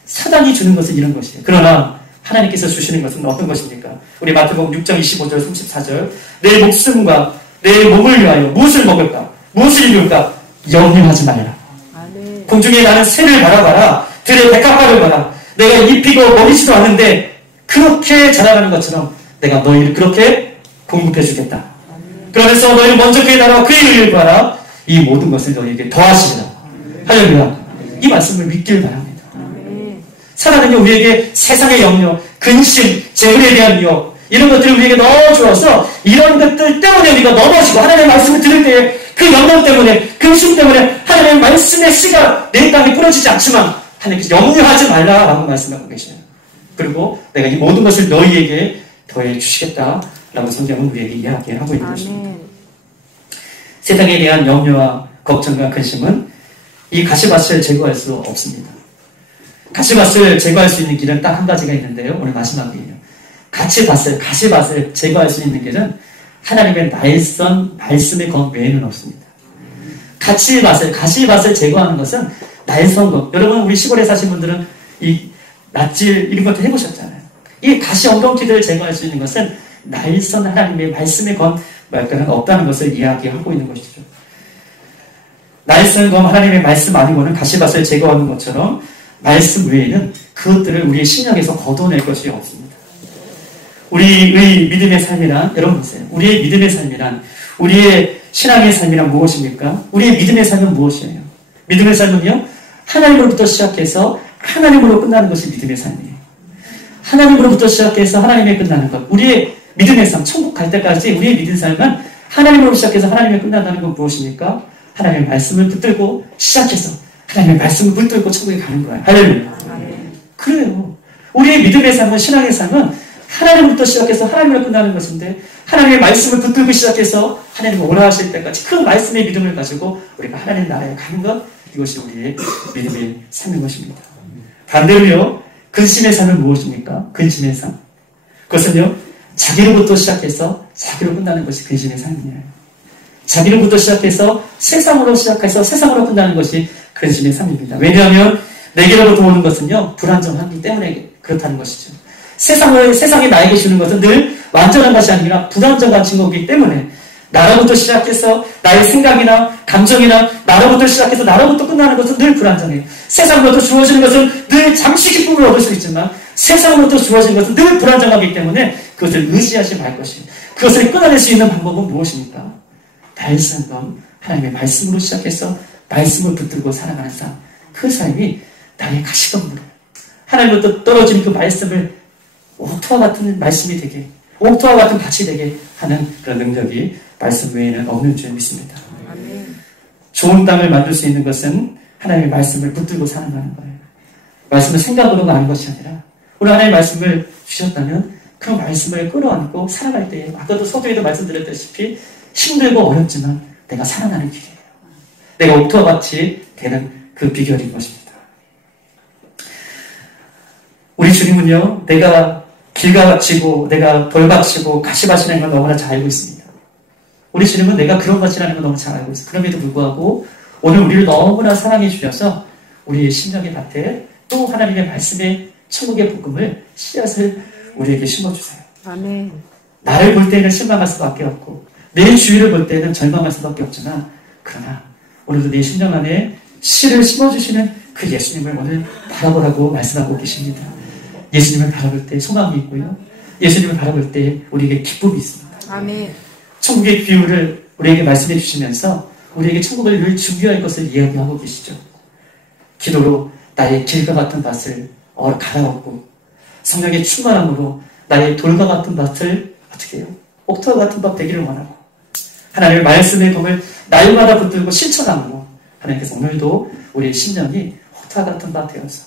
사단이 주는 것은 이런 것이에요. 그러나 하나님께서 주시는 것은 어떤 것입니까? 우리 마태복음 6장 25절 34절 내 목숨과 내 몸을 위하여 무엇을 먹을까? 무엇을 입을까? 염려하지 말라. 공중에 나는 새를 바라봐라. 들의 백합화를 봐라. 내가 입히고 먹이지도 않는데 그렇게 자라가는 것처럼 내가 너희를 그렇게 공급해 주겠다. 그러면서 너희는 먼저 그의 나라와 그의 의를 봐라. 이 모든 것을 너희에게 더하시리라. 할렐루야. 이 말씀을 믿길 바랍니다. 사단은요, 우리에게 세상의 염려, 근심, 재물에 대한 위협 이런 것들을 우리에게 넣어주어서 이런 것들 때문에 우리가 넘어지고 하나님의 말씀을 들을 때에 그 염려 때문에, 근심 때문에 하나님의 말씀의 씨가 내 땅에 뿌려지지 않지만 하나님께서 염려하지 말라라고 말씀하고 계시네요. 그리고 내가 이 모든 것을 너희에게 더해 주시겠다라고 성경은 우리에게 이야기하고 있는 것입니다. 세상에 대한 염려와 걱정과 근심은 이 가시밭을 제거할 수 없습니다. 가시밭을 제거할 수 있는 길은 딱 한 가지가 있는데요. 오늘 마지막이에요. 가시밭을 제거할 수 있는 길은 하나님의 날선 말씀의 검 외에는 없습니다. 가시밭을 제거하는 것은 날선 검. 여러분 우리 시골에 사신 분들은 이 낫질 이런 것도 해보셨잖아요. 이 가시 엉겅퀴들을 제거할 수 있는 것은 날선 하나님의 말씀의 검 없다는 것을 이야기하고 있는 것이죠. 날선 검 하나님의 말씀 아니고는 가시밭을 제거하는 것처럼 말씀 외에는 그것들을 우리의 신약에서 걷어낼 것이 없습니다. 우리의 믿음의 삶이란, 여러분 보세요. 우리의 믿음의 삶이란, 우리의 신앙의 삶이란 무엇입니까? 우리의 믿음의 삶은 무엇이에요? 믿음의 삶은요, 하나님으로부터 시작해서 하나님으로 끝나는 것이 믿음의 삶이에요. 하나님으로부터 시작해서 하나님에 끝나는 것. 우리의 믿음의 삶, 천국 갈 때까지 우리의 믿음의 삶은 하나님으로 시작해서 하나님을 끝난다는 건 무엇입니까? 하나님의 말씀을 붙들고 시작해서 하나님의 말씀을 붙들고 천국에 가는 거예요. 할렐루야. 그래요. 우리의 믿음의 삶은, 신앙의 삶은 하나님부터 시작해서 하나님으로 끝나는 것인데, 하나님의 말씀을 붙들고 시작해서 하나님을 원하실 때까지 그 말씀의 믿음을 가지고 우리가 하나님 나라에 가는 것, 이것이 우리의 믿음의 삶인 것입니다. 반대로요, 근심의 삶은 무엇입니까? 근심의 삶. 그것은요, 자기로부터 시작해서 자기로 끝나는 것이 근심의 삶이에요. 자기로부터 시작해서 세상으로 시작해서 세상으로 끝나는 것이 근심의 삶입니다. 왜냐하면 내게로부터 오는 것은요, 불안정하기 때문에 그렇다는 것이죠. 세상이 나에게 주는 것은 늘 완전한 것이 아니라 불안정한 증거이기 때문에 나로부터 시작해서 나의 생각이나 감정이나 나로부터 시작해서 나로부터 끝나는 것은 늘 불안정해요. 세상으로부터 주어지는 것은 늘 잠시 기쁨을 얻을 수 있지만 세상으로부터 주어지는 것은 늘 불안정하기 때문에 그것을 의지하지 말 것이에요. 그것을 끊어낼 수 있는 방법은 무엇입니까? 달성금 하나님의 말씀으로 시작해서 말씀을 붙들고 살아가는 삶. 그 삶이 나의 가시덤불. 하나님으로부터 떨어지는 그 말씀을 옥토와 같은 말씀이 되게, 옥토와 같은 밭이 되게 하는 그런 능력이 말씀 외에는 없는 줄 믿습니다. 아멘. 좋은 땅을 만들 수 있는 것은 하나님의 말씀을 붙들고 살아가는 거예요. 말씀을 생각으로가 아닌 것이 아니라 오늘 하나님의 말씀을 주셨다면 그 말씀을 끌어안고 살아갈 때, 아까도 서두에도 말씀드렸다시피 힘들고 어렵지만 내가 살아나는 길이에요. 내가 옥토와 같이 되는 그 비결인 것입니다. 우리 주님은요, 내가 길가 바치고 내가 돌 바치고 가시 바치는 걸 너무나 잘 알고 있습니다. 우리 주님은 내가 그런 바치라는 걸 너무 잘 알고 있어요. 그럼에도 불구하고 오늘 우리를 너무나 사랑해 주셔서 우리의 심령의 밭에 또 하나님의 말씀의 천국의 복음을 씨앗을 우리에게 심어주세요. 아멘. 나를 볼 때는 실망할 수밖에 없고 내 주위를 볼 때는 절망할 수밖에 없지만, 그러나 오늘도 내 심령 안에 씨를 심어주시는 그 예수님을 오늘 바라보라고 말씀하고 계십니다. 예수님을 바라볼 때 소망이 있고요, 예수님을 바라볼 때 우리에게 기쁨이 있습니다. 아멘. 천국의 비유를 우리에게 말씀해 주시면서 우리에게 천국을 늘 준비할 것을 이야기하고 계시죠. 기도로 나의 길과 같은 밭을 갈아엎고 성령의 충만함으로 나의 돌과 같은 밭을 어떻게 해요? 옥토와 같은 밭 되기를 원하고, 하나님의 말씀의 검을 날마다 붙들고 실천함으로 하나님께서 오늘도 우리의 심령이 옥토와 같은 밭 되어서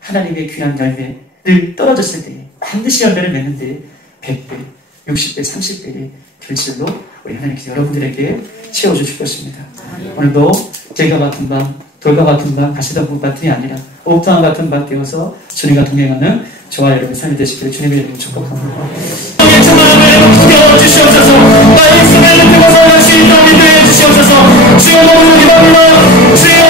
하나님의 귀한 열매를 떨어졌을 때에 반드시 열매를 맺는데 100배, 60배, 30배의 결실로 우리 하나님께서 여러분들에게 채워주실 것입니다. 오늘도 길과 같은 밭, 돌과 같은 밭, 가시덤불 밭이 아니라 옥토와 같은 밭 되어서 주님과 동행하는 저와 여러분의 삶이 되시기를 주님의 이름으로 축복합니다. 주시옵소서. 말씀을 듣고서 역시 또 믿게 해주시옵소서. 주여 너무 기도합니다. 주여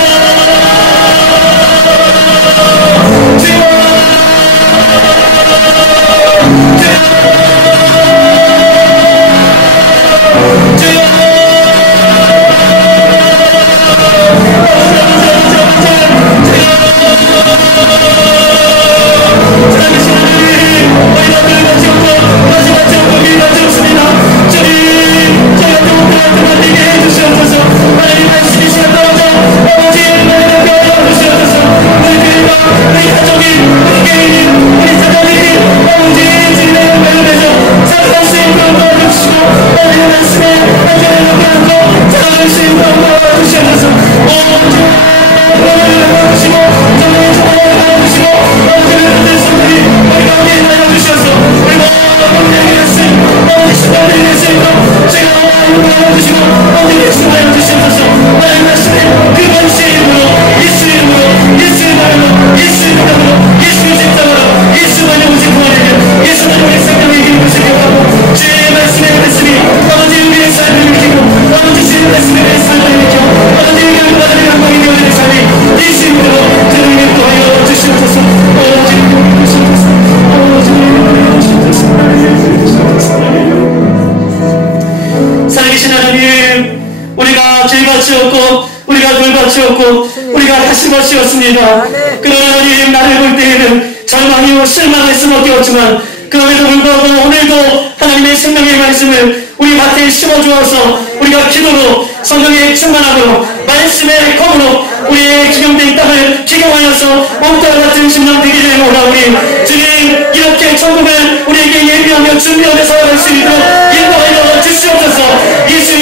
우리가 다시 것이었습니다. 그러나 하나님, 나를 볼 때에는 절망이요 실망할 수밖에 없지만 그럼에도 불구하고 오늘도 하나님의 생명의 말씀을 우리 밭에 심어주어서 우리가 기도로 성령의 충만함으로 말씀의 검으로 우리의 기경된 땅을 기경하여서 옥토와 같은 심령 되기를 원하오니 주님, 이렇게 천국을 우리에게 예비하며 준비하며 살아갈 수 있도록 인도하여 주시옵소서. 예수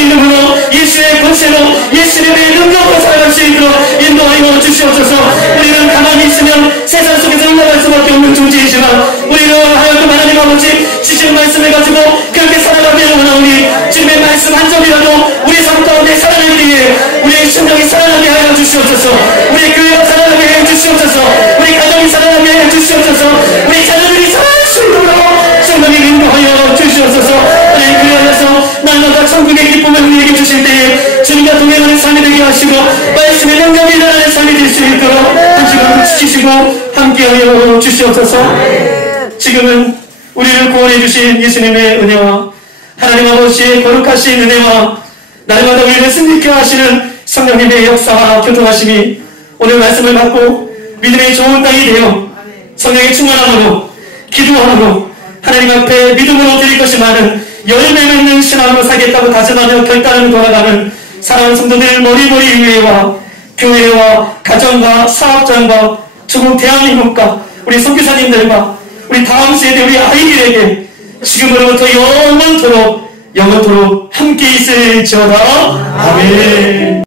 주시옵소서. 우리는 가만히 있으면 세상 속에서 흘러갈 수밖에 없는 존재이지만 우리는 하여금 하나님 아버지 주시는 말씀을 가지고 그렇게 살아가기를 원하오니 주님의 말씀 한 점이라도 우리 삶 가운데 살아내기 위해 우리의 심령이 살아나게 하여 주시옵소서. 우리 교회가 살아나게 해 주시옵소서. 우리 가정이 살아나게 해 주시옵소서. 우리 자녀들이 살아날 수 있도록 성령이 인도하여 주시옵소서. 하나님 그리하여서 날마다 천국의 기쁨을 우리에게 주실 때에 주님과 동행하는 삶이 되게 하시고 말씀의 능력이 일어나는 삶이 될 수 있도록 한 시간 지키시고 함께하여 주시옵소서. 지금은 우리를 구원해 주신 예수님의 은혜와 하나님 아버지의 거룩하신 은혜와 날마다 우리를 승리케 하시는 성령님의 역사와 교통하심이 오늘 말씀을 받고 믿음의 좋은 땅이 되어 성령의 충만함으로 기도함으로 하나님 앞에 믿음으로 드릴 것이 많은 열매 맺는 신앙으로 살겠다고 다짐하며 결단을 돌아가는 사랑하는 성도들 머리머리 위에와 교회와 가정과 사업장과 조국 대한민국과 우리 선교사님들과 우리 다음 세대 우리 아이들에게 지금으로부터 영원토록 함께 있을지어다. 아멘.